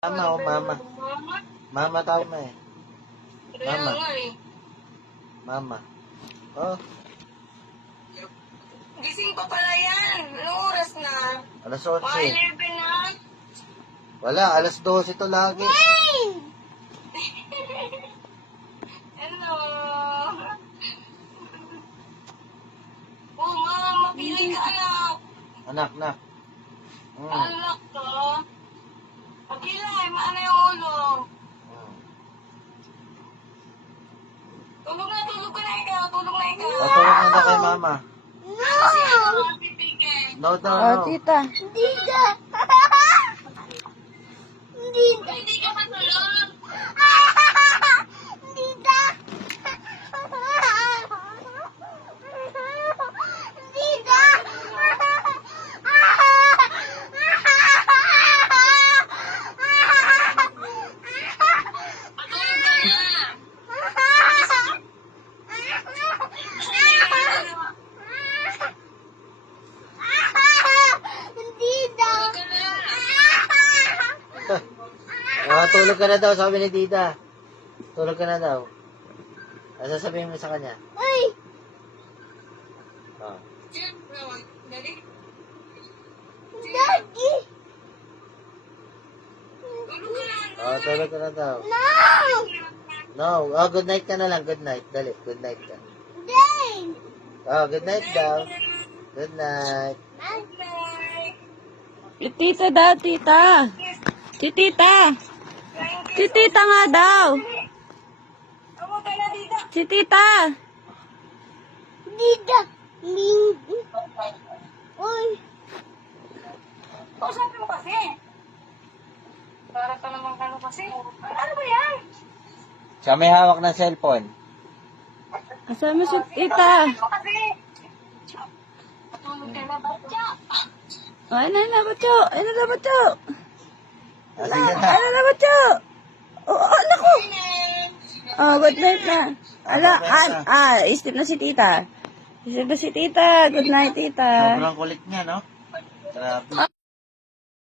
Mama, oh mama. Mama tawag mo eh. Kaya Mama. nga eh. Mama. Oh, Gising pa pala yan. Anong oras na? alas Mga 11. 11 na. Wala, alas 12 to lagi. Hello. Oh, ma, mapili ka anak. Anak. Anak to. Pagkilay, maano yung ulo. Tulog ka na ikaw. Tulog na ikaw. Matulog na daw kay mama. Kasi ano mga pipigil. No. Tita. Hindi ka matulog. Matulog ka na. Tulog ka na. Tulog ka na daw, sabi ni tita. Tulog ka na daw. Ano sasabihin mo sa kanya? Oh. Dali. Tulog ka na. Oh, tulog ka na daw. No. Oh, good night ka na lang. Good night. Dali, good night ka. Oh, good night daw. Good night. Si tita daw, tita. Si tita. Si tita nga daw. Tawag ka na dito. Si tita. Kausapin mo kasi. Para ka naman kano kasi. Ano ba yan? Siya may hawak ng cellphone. Kasama si tita. Ano kasi? Tulog ka na ba? Ano na, bacho? Ano na, bacho? Ah, sige na. Ano na, bacho? Oh, naku. Oh, good night na. Isip na si tita. Isip na si tita. Good night, tita. Sobrang kulit niya, no? Grabe.